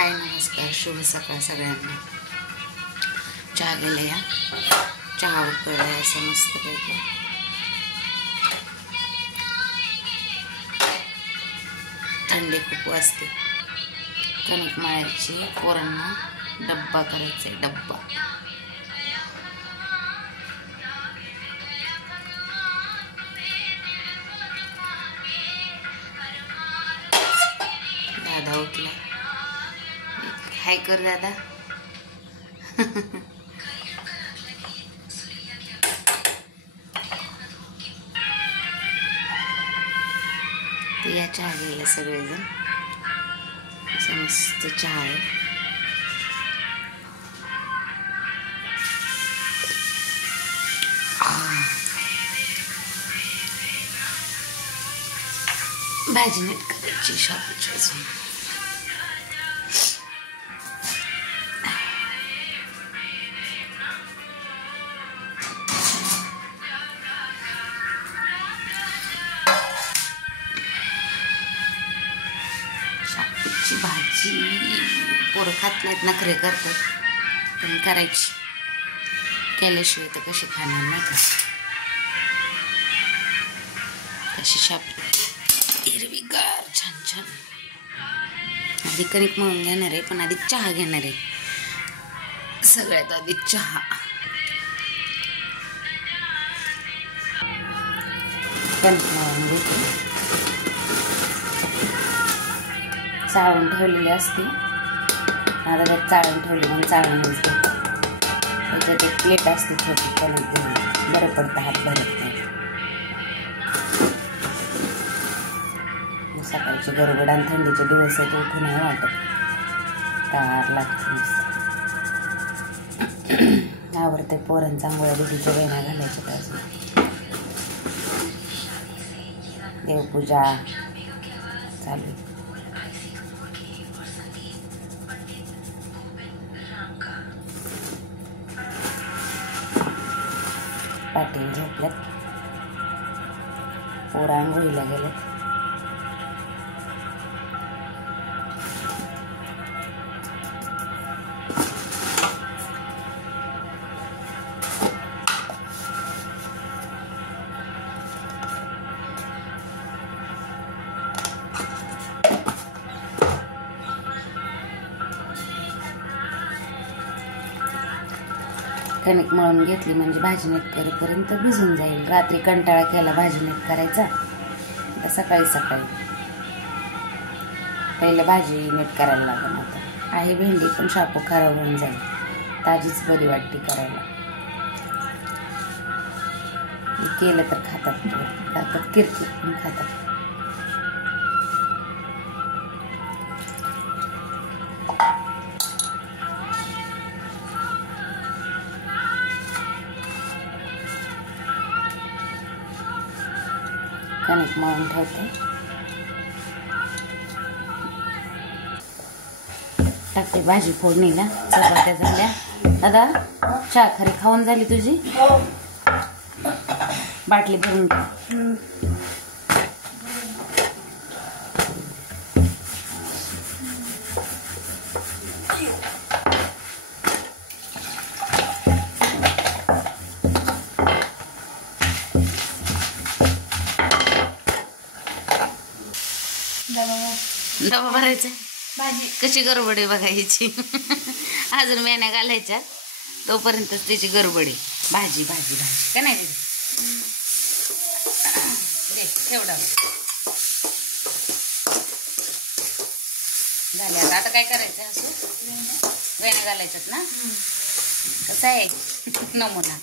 हाय नमस्कार, शुभ सकाळ सगळ्यांना. चहा गेला या चहा उकळला असं मस्तपैकी. थंडी खूप वाजते. कणिक मळायची, पोरांना डब्बा करायचा. डब्बा दादा उठला. हाय कर दादा. ते या चहा घ्यायला सगळेजण. मस्त चहा आहे. भाजी नीट करायची शापूची अजून. शापूची भाजी पोरं खात नाहीत, नखरे करतात, पण करायची. केल्याशिवाय तर कशी खाणार नाही का. कशी शापू हिरवीगार छान छान. आधी कणिक मळून घेणार आहे, पण आधी चहा घेणार आहे. सगळ्यात आधी चहा. कणिक मळून घेतली, चाळून ठेवलेली असते. आता त्यात चाळून ठेवली म्हणून चाळूनच घेते. त्याच्यात एक प्लेट असते छोटी, कणिक घेऊन बरं पडतं, हात भरत नाही. सकाळची गडबड आणि थंडीचे दिवस आहेत, उठू नाही वाटत, तार लागते. आवडते पोरांचा आंघोळ्या दुधीच्या वेण्या घालायच्या. त्याचं देवपूजा चालू. पाटील झोपल्यात, पोरं आंघोळीला गेल्यात. कणिक मळून घेतली म्हणजे भाजी नीट करेपर्यंत भिजून जाईल. रात्री कंटाळा केला भाजी नीट करायचा, आता सकाळी सकाळी पहिलं भाजी नीट करायला लागेल. आता आहे भेंडी, पण शापू खराब होऊन जाईल. ताजीच बरी वाटते करायला. केलं तर खातात किरकिर, पण खातात. कणिक मळून ठेवते. टाकते भाजी फोडणीला. चपात्या झाल्या. दादा चहा खरी खाऊन झाली तुझी? बाटली भरून घे. डबा भरायचा. भाजी कशी गडबड आहे बघायची. अजून मेहन्या घालायच्या, तोपर्यंत त्याची गडबड आहे. भाजी भाजी भाजी का नाही तेवढा झाल्या. आता काय करायचं? असं वेण्या घालायच्यात ना. कसं आहे नमुना.